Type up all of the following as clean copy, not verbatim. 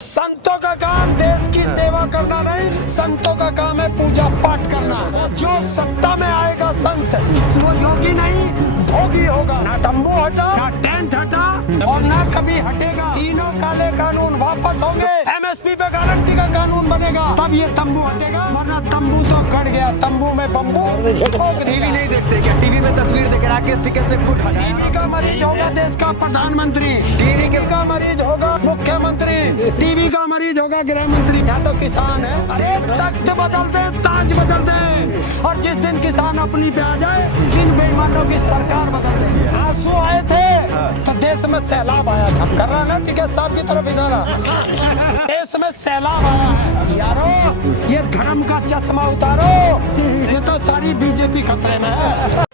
संतों का काम देश की सेवा करना नहीं, संतों का काम है पूजा पाठ करना। जो सत्ता में आएगा संत, वो योगी नहीं भोगी होगा। ना तंबू हटा, ना टेंट हटा और ना कभी हटेगा। तीनों काले कानून वापस होंगे। एमएसपी पे गारंटी का कानून बनेगा, तब ये तंबू हटेगा, वरना तंबू तो गड़ गया। तंबू में बम्बू टीवी नहीं देखते क्या? टीवी में तस्वीर देख राकेश टिकैत से खुद टीवी का मरीज होगा देश का प्रधानमंत्री, टीवी का मरीज होगा मुख्यमंत्री, टीवी का मरीज होगा गृह मंत्री। यहाँ तो किसान है, अरे तख्त बदल दे, ताज बदल दे, और जिस दिन किसान अपनी पे आ जाए, इन बेईमानों की सरकार बदल दे। आंसू आए थे तो देश में सैलाब आया था। कर रहा ना टिकैत साहब की तरफ इशारा। देश में सैलाब आया है यारो, ये धर्म का चश्मा उतारो, ये तो सारी बीजेपी खतरे में है।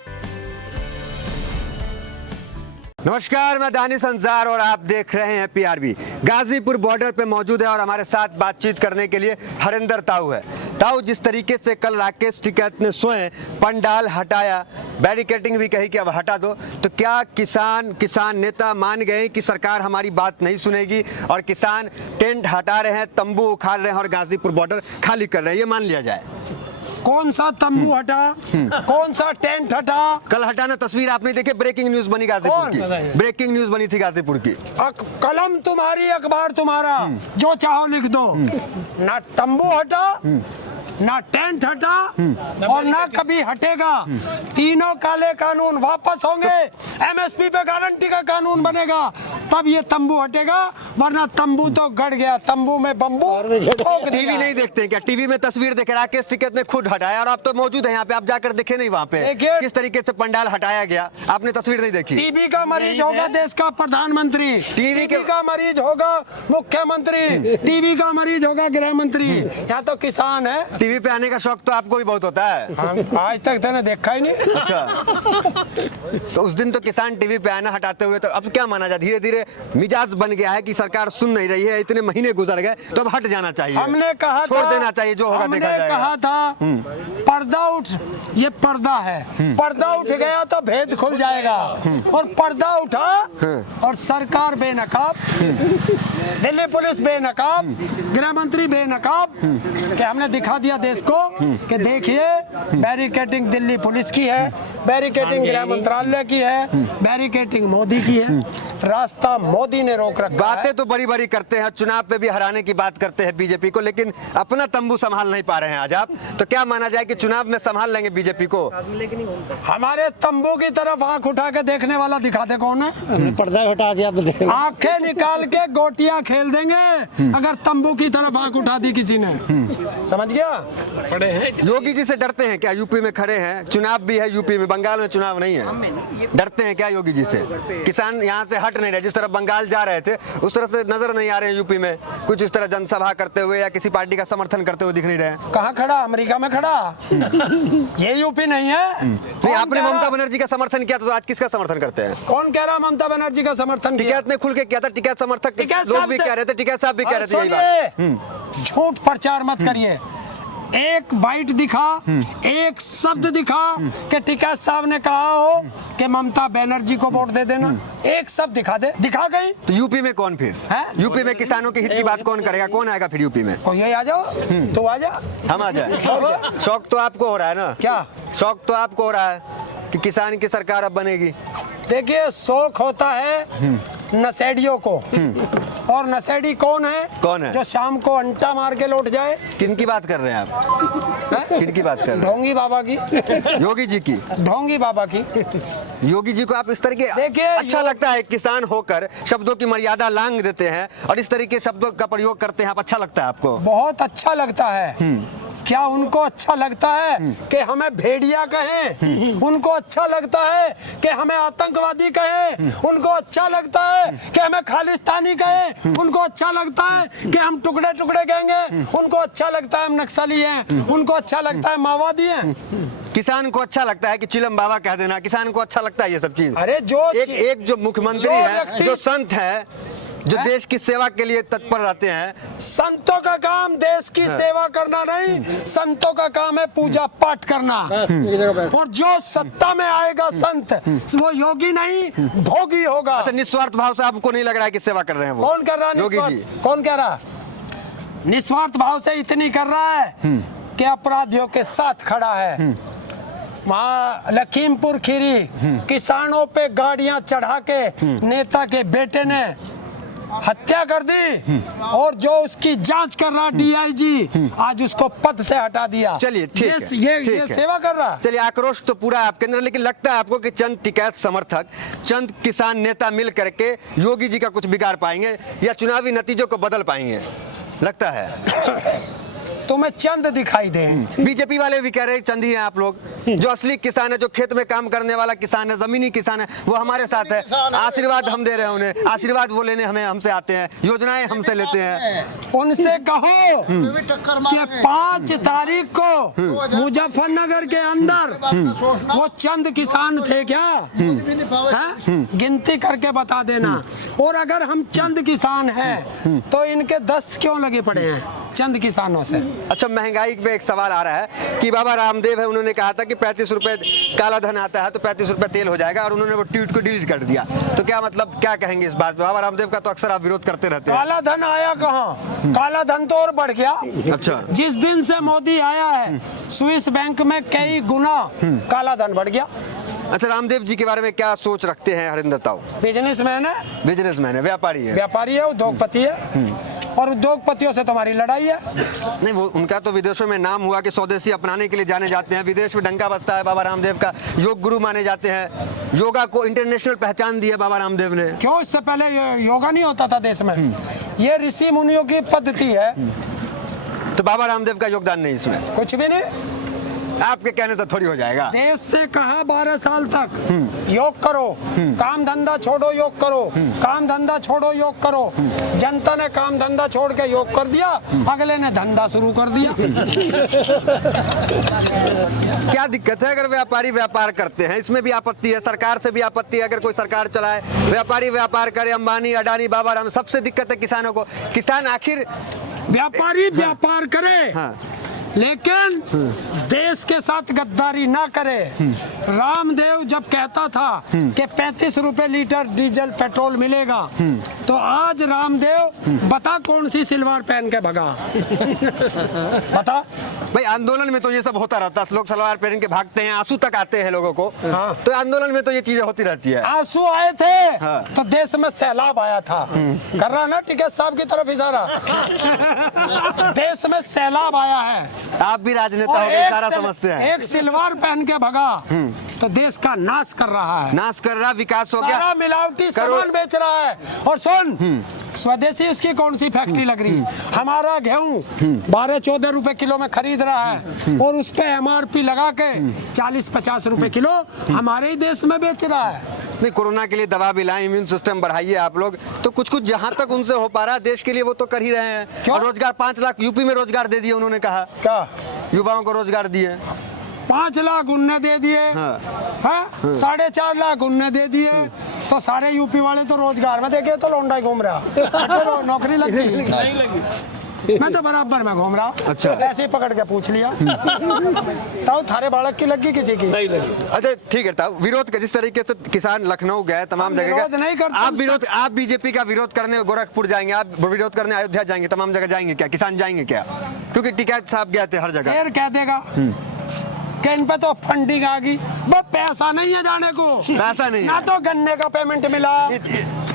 नमस्कार, मैं दानिश अंसार और आप देख रहे हैं पीआरबी। गाजीपुर बॉर्डर पे मौजूद है और हमारे साथ बातचीत करने के लिए हरिंदर ताऊ है। ताऊ, जिस तरीके से कल राकेश टिकैत ने स्वयं पंडाल हटाया, बैरिकेडिंग भी कही कि अब हटा दो, तो क्या किसान नेता मान गए कि सरकार हमारी बात नहीं सुनेगी और किसान टेंट हटा रहे हैं, तंबू उखाड़ रहे हैं और गाजीपुर बॉर्डर खाली कर रहे हैं, ये मान लिया जाए? कौन सा तंबू हटा, कौन सा टेंट हटा? कल हटाना तस्वीर आपने देखी, ब्रेकिंग न्यूज बनी गाजीपुर की, ब्रेकिंग न्यूज बनी थी गाजीपुर की। कलम तुम्हारी अखबार तुम्हारा, जो चाहो लिख दो। ना तंबू हटा, ना टेंट हटा और ना कभी हटेगा। तीनों काले कानून वापस होंगे। एमएसपी पे गारंटी का कानून बनेगा, तब ये तंबू हटेगा, वरना तंबू तो गड़ गया। तंबू में बम्बू टीवी नहीं देखते क्या? टीवी में तस्वीर देखे राकेश टिकैत ने खुद हटाया और आप तो मौजूद है यहाँ पे, आप जाकर देखे नहीं वहाँ पे किस तरीके से पंडाल हटाया गया? आपने तस्वीर नहीं देखी? टीवी का मरीज होगा देश का प्रधानमंत्री, टीवी का मरीज होगा मुख्यमंत्री, टीवी का मरीज होगा गृह मंत्री। यहाँ तो किसान है। टीवी पे आने का शौक तो आपको भी बहुत होता है। आज तक तो देखा ही नहीं। अच्छा, तो उस दिन तो किसान टीवी पे आना हटाते हुए, तो अब क्या माना जाए? धीरे धीरे मिजाज बन गया है कि सरकार सुन नहीं रही है, इतने महीने गुजर गए, तो अब हट जाना चाहिए। हमने कहा छोड़ देना चाहिए, जो होगा देखा जाएगा। कहा था पर्दा उठ, ये पर्दा है, पर्दा उठ गया तो भेद खुल जाएगा। और पर्दा उठा और सरकार बेनकाब, दिल्ली पुलिस बेनकाब, गृह मंत्री बेनकाब, कि हमने दिखा दिया देश को कि देखिए बैरिकेडिंग दिल्ली पुलिस की है, बैरिकेडिंग गृह मंत्रालय की है, बैरिकेडिंग मोदी की है, रास्ता मोदी ने रोक रखा है। बातें तो बड़ी बड़ी करते हैं, चुनाव पे भी हराने की बात करते हैं बीजेपी को, लेकिन अपना तंबू संभाल नहीं पा रहे हैं आज आप। तो क्या माना जाए कि चुनाव में संभाल लेंगे बीजेपी को? हमारे तंबू की तरफ आंख उठा के देखने वाला दिखा दे कौन है? पर्दा हटा दिया, आंखें निकाल के गोटियां खेल देंगे अगर तंबू की तरफ आंख उठा दी किसी ने। समझ गया? योगी जी से डरते हैं क्या? यूपी में खड़े हैं, चुनाव भी है यूपी में, बंगाल में चुनाव नहीं है, डरते हैं क्या योगी जी से? किसान यहाँ से हट नहीं रहे, जिस तरह बंगाल जा रहे थे उस तरह से नजर नहीं आ रहे हैं यूपी में, कुछ इस तरह जनसभा करते हुए या किसी पार्टी का समर्थन करते हुए दिख नहीं रहे। कहाँ खड़ा? अमेरिका में खड़ा। ये यूपी नहीं है। नहीं, आपने ममता बनर्जी का समर्थन किया, तो आज किसका समर्थन करते हैं? कौन कह रहा ममता बनर्जी का समर्थन? टिकैत ने खुल के किया था, टिकैत समर्थक लोग भी कह रहे थे, टिकैत साहब भी कह रहे थे यही बात। झूठ प्रचार मत करिए। एक बाइट दिखा, एक शब्द दिखा कि टिकैत साहब ने कहा हो कि ममता बनर्जी को वोट दे देना, एक शब्द दिखा दे, दिखा गई। तो यूपी में कौन फिर है? यूपी में किसानों के हित की बात कौन करेगा? कौन आएगा फिर यूपी में? कोई आ जाओ, तो आ जा, हम आ जाए। शौक तो आपको हो रहा है ना? क्या शौक तो आपको हो रहा है कि किसान की सरकार अब बनेगी? देखिए, शौक होता है नशेड़ियों को, और नशेड़ी कौन है? जो शाम को अंटा मार के लौट जाए। किन की बात कर रहे हैं आप? किन की बात कर रहे हैं? ढोंगी बाबा की, योगी जी की, ढोंगी बाबा की। योगी जी को आप इस तरह के देखिए, अच्छा लगता है? किसान होकर शब्दों की मर्यादा लांघ देते हैं और इस तरीके शब्दों का प्रयोग करते हैं, आप अच्छा लगता है आपको? बहुत अच्छा लगता है। क्या उनको अच्छा लगता है कि हमें भेड़िया कहें? उनको अच्छा लगता है कि हमें आतंकवादी कहें? उनको अच्छा लगता है कि हमें खालिस्तानी कहें? उनको अच्छा लगता है कि हम टुकड़े टुकड़े कहेंगे? उनको अच्छा लगता है हम नक्सली हैं? उनको अच्छा लगता है माओवादी हैं? किसान को अच्छा लगता है कि चिलम बाबा कह देना? किसान को अच्छा लगता है ये सब चीज? अरे जो एक जो मुख्यमंत्री है, जो संत है, जो देश की सेवा के लिए तत्पर रहते हैं। संतों का काम देश की सेवा करना नहीं, संतों का काम है पूजा पाठ करना। और जो सत्ता में आएगा संत, वो योगी नहीं भोगी होगा। अच्छा, निस्वार्थ भाव से आपको नहीं लग रहा है कि सेवा कर रहे हैं वो? कौन कर रहा है? योगी जी। कौन कह रहा? निस्वार्थ भाव से इतनी कर रहा है कि अपराधियों के साथ खड़ा है। वहाँ लखीमपुर खीरी किसानों पे गाड़ियां चढ़ा के नेता के बेटे ने हत्या कर दी और जो उसकी जांच कर रहा डीआईजी आज उसको पद से हटा दिया। चलिए ठीक है, ये ठीक है। सेवा कर रहा है। चलिए आक्रोश तो पूरा आपके अंदर, लेकिन लगता है आपको कि चंद टिकैत समर्थक, चंद किसान नेता मिल करके योगी जी का कुछ बिगाड़ पाएंगे या चुनावी नतीजों को बदल पाएंगे? लगता है तुम्हें चंद दिखाई दे। बीजेपी वाले भी कह रहे हैं चंद ही हैं आप लोग। जो असली किसान है, जो खेत में काम करने वाला किसान है, जमीनी किसान है, वो हमारे साथ है। आशीर्वाद हम दे रहे हैं उन्हें, आशीर्वाद वो लेने हमें हमसे आते हैं, योजनाएं हमसे लेते हैं। उनसे कहो कि 5 तारीख को मुजफ्फरनगर के अंदर वो चंद किसान थे क्या, हैं? गिनती करके बता देना। और अगर हम चंद किसान हैं तो इनके दस्त क्यों लगे पड़े हैं चंद किसानों से? अच्छा, महंगाई पे एक सवाल आ रहा है कि बाबा रामदेव है, उन्होंने कहा था कि 35 रुपए काला धन आता है तो 35 रुपए तेल हो जाएगा, और उन्होंने वो ट्वीट को डिलीट कर दिया। तो क्या मतलब, क्या कहेंगे इस बात पे? बाबा रामदेव का तो अक्सर आप विरोध करते रहते हैं। काला धन आया कहाँ? काला धन तो और बढ़ गया। अच्छा, जिस दिन से मोदी आया है स्विस बैंक में कई गुना काला धन बढ़ गया। अच्छा, रामदेव जी के बारे में क्या सोच रखते हैं हरिंदर ताऊ? बिजनेसमैन है, बिजनेसमैन है, व्यापारी है, व्यापारी है, उद्योगपति है, और उद्योगपतियों से तुम्हारी लड़ाई है। नहीं, वो उनका तो विदेशों में नाम हुआ कि स्वदेशी अपनाने के लिए जाने जाते हैं, विदेश में डंका बजता है बाबा रामदेव का, योग गुरु माने जाते हैं, योगा को इंटरनेशनल पहचान दी है बाबा रामदेव ने। क्यों? इससे पहले योगा नहीं होता था देश में? ये ऋषि मुनियों की पद्धति है। तो बाबा रामदेव का योगदान नहीं इसमें? कुछ भी नहीं, आपके कहने से थोड़ी हो जाएगा। देश से कहा 12 साल तक योग करो, काम धंधा छोड़ो योग करो, काम धंधा छोड़ो योग करो। जनता ने काम धंधा छोड़ के योग कर दिया, अगले ने धंधा शुरू कर दिया। क्या दिक्कत है अगर व्यापारी व्यापार करते हैं? इसमें भी आपत्ति है, सरकार से भी आपत्ति है। अगर कोई सरकार चलाए, व्यापारी व्यापार करे, अंबानी अडानी बाबा राम, सबसे दिक्कत है किसानों को। किसान आखिर व्यापारी व्यापार करे, हाँ, लेकिन देश के साथ गद्दारी ना करे। रामदेव जब कहता था कि 35 रुपए लीटर डीजल पेट्रोल मिलेगा, तो आज रामदेव बता कौन सी सिलवार पहन के भगा? बता भाई, आंदोलन में तो ये सब होता रहता है, लोग सलवार पहन के भागते हैं, आंसू तक आते हैं लोगों को। हाँ। तो आंदोलन में तो ये चीजें होती रहती है। आंसू आए थे हाँ। तो देश में सैलाब आया था। कर रहा ना टिकैत साहब की तरफ इशारा? देश में सैलाब आया है। आप भी राजनेता हो और गए, सारा समझते हैं। एक सिलवार पहन के भगा तो देश का नाश कर रहा है, नाश कर रहा, विकास हो गया, सारा मिलावटी सामान बेच रहा है। और सुन, स्वदेशी उसकी कौन सी फैक्ट्री लग रही? हमारा गेहूं 12-14 रुपए किलो में खरीद रहा है और उस पे MRP लगा के 40-50 रुपए किलो हमारे ही देश में बेच रहा है। नहीं, कोरोना के लिए दवा भी लाएं, इम्यून सिस्टम बढ़ाइए आप लोग, तो कुछ कुछ जहां तक उनसे हो पा रहा है देश के लिए वो तो कर ही रहे हैं। क्यों? और रोजगार 5 लाख यूपी में रोजगार दे दिए, उन्होंने कहा क्या युवाओं को रोजगार दिए। 5 लाख उनने दे दिए, हाँ। हाँ? 4.5 लाख उनने दे दिए, तो सारे यूपी वाले तो रोजगार में देखे तो लौंडा ही घूम रहा। नौकरी लगी मैं तो बराबर में घूम रहा। अच्छा। ऐसे ही पकड़ के पूछ लिया। ताऊ थारे बालक की लगी, किसी की नहीं लगी? अच्छा ठीक है, ताऊ विरोध का जिस तरीके से किसान लखनऊ गए, तमाम जगह विरोध नहीं करते, आप विरोध, आप बीजेपी का विरोध करने गोरखपुर जाएंगे, आप विरोध करने अयोध्या जाएंगे, तमाम जगह जाएंगे क्या? किसान जाएंगे क्या? क्योंकि टिकैत साहब गए थे हर जगह। फिर कह देगा कि इन पे तो फंडिंग आ गई। वो पैसा नहीं है जाने को, पैसा नहीं ना है। तो गन्ने का पेमेंट मिला,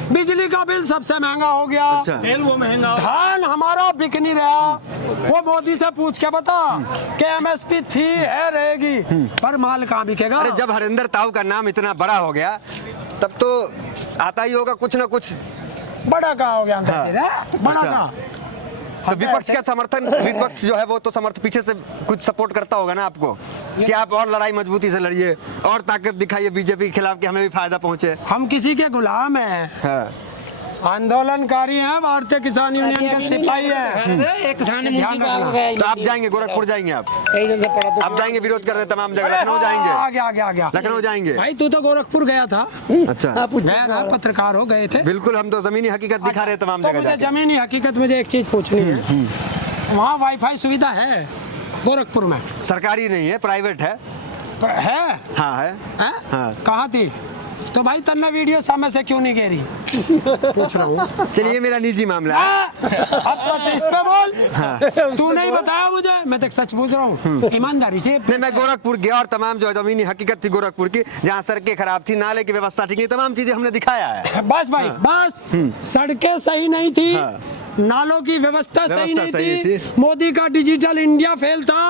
बिजली का बिल सबसे महंगा हो गया, अच्छा। तेल वो महंगा, धान हमारा बिक नहीं रहा। वो मोदी से पूछ के बता कि MSP थी है रहेगी, पर माल कहाँ बिकेगा? अरे जब हरिंदर ताऊ का नाम इतना बड़ा हो गया तब तो आता ही होगा कुछ ना कुछ। बड़ा कहाँ हो गया? बड़ा अच्छा। कहाँ? तो विपक्ष का समर्थन, विपक्ष जो है वो तो समर्थन पीछे से कुछ सपोर्ट करता होगा ना आपको, कि आप और लड़ाई मजबूती से लड़िए और ताकत दिखाइए बीजेपी के खिलाफ कि हमें भी फायदा पहुंचे। हम किसी के गुलाम हैं? हाँ। आंदोलनकारी हैं, भारतीय किसान यूनियन के सिपाही हैं। एक किसान ने ध्यान रखना। तो आप जाएंगे गोरखपुर जाएंगे, आप जाएंगे विरोध करने तमाम जगह, लखनऊ आ जाएंगे, गया लखनऊ जाएंगे। भाई तू तो गोरखपुर गया था। अच्छा, गया था, पत्रकार हो गए थे। बिल्कुल, हम तो जमीनी हकीकत दिखा रहे हैं तमाम तो जगह मुझे जाके। जमीनी हकीकत मुझे एक चीज पूछनी है, वहाँ वाईफाई सुविधा है गोरखपुर में? सरकारी नहीं है, प्राइवेट है। है? हाँ है। हैं? हाँ। कहाँ थी? तो भाई तन्ने वीडियो सामने से क्यों नहीं कह रही पूछ रहा हूँ। चलिए ये मेरा निजी मामला है। अब इस पे बोल। तू नहीं बताया मुझे, मैं तो सच पूछ रहा हूँ ईमानदारी से। नहीं, मैं गोरखपुर गया और तमाम जो जमीनी हकीकत थी गोरखपुर की, जहाँ सड़कें खराब थी, नाले की व्यवस्था ठीक नहीं, तमाम चीजें हमने दिखाया है। बस भाई बस, सड़कें सही नहीं थी, नालों की व्यवस्था सही नहीं थी, मोदी का डिजिटल इंडिया फेल था।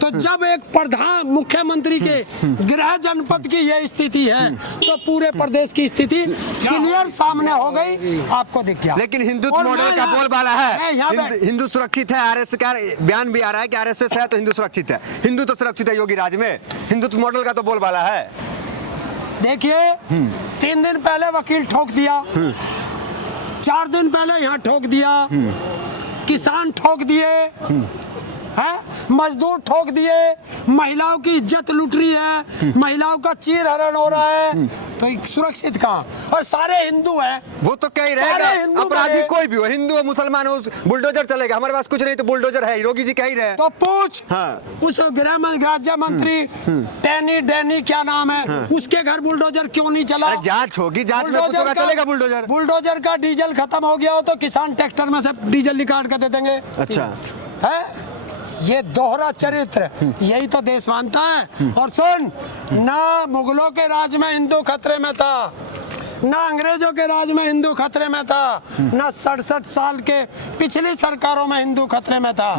तो जब एक प्रधान मुख्यमंत्री के गृह जनपद की यह स्थिति है तो पूरे प्रदेश की स्थिति क्लियर सामने हो गई, आपको दिख गया। लेकिन हिंदुत्व और मॉडल मैं का यहाँ- बोलबाला मैं है, यहाँ पे- हिंदू सुरक्षित है। आरएसएस का बयान भी आ रहा है कि आरएसएस है तो हिंदू सुरक्षित है। हिंदू तो सुरक्षित है योगी राज में, हिंदुत्व मॉडल का तो बोलबाला है। देखिए 3 दिन पहले वकील ठोक दिया, 4 दिन पहले यहाँ ठोक दिया, किसान ठोक दिए हैं, मजदूर ठोक दिए, महिलाओं की इज्जत लूट रही है, महिलाओं का चीर हरण हो रहा है, तो एक सुरक्षित कहाँ? और सारे हिंदू हैं। वो तो कह ही सारे रहेगा, हिंदू अपराधी बने। कोई भी हो, हिंदू हो मुसलमान हो, बुलडोजर चलेगा। हमारे पास कुछ नहीं तो बुलडोजर है, योगी जी कह ही रहे। तो पूछ हाँ। उस राज्य मंत्री डैनी क्या नाम है, उसके घर बुलडोजर क्यों नहीं चला? अरे जांच होगी, जांच में कुछ होगा, चलेगा बुलडोजर। बुलडोजर का डीजल खत्म हो गया हो तो किसान ट्रैक्टर में से डीजल निकाल कर दे देंगे। अच्छा है ये दोहरा चरित्र, यही तो देश मानता है। और सुन, ना मुगलों के राज में हिंदू खतरे में था, ना अंग्रेजों के राज में हिंदू खतरे में था, ना 67 साल के पिछली सरकारों में हिंदू खतरे में था।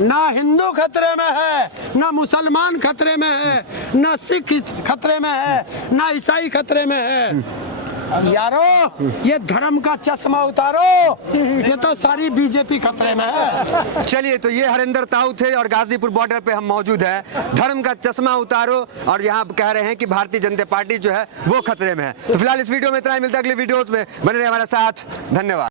ना हिंदू खतरे में है, ना मुसलमान खतरे में है, ना सिख खतरे में है, ना ईसाई खतरे में है। यारो ये धर्म का चश्मा उतारो, ये तो सारी बीजेपी खतरे में है। चलिए, तो ये हरिंदर ताऊ थे और गाजीपुर बॉर्डर पे हम मौजूद हैं। धर्म का चश्मा उतारो, और यहाँ कह रहे हैं कि भारतीय जनता पार्टी जो है वो खतरे में है। तो फिलहाल इस वीडियो में इतना ही, मिलता है अगले वीडियोस में, बने रहे हमारे साथ। धन्यवाद।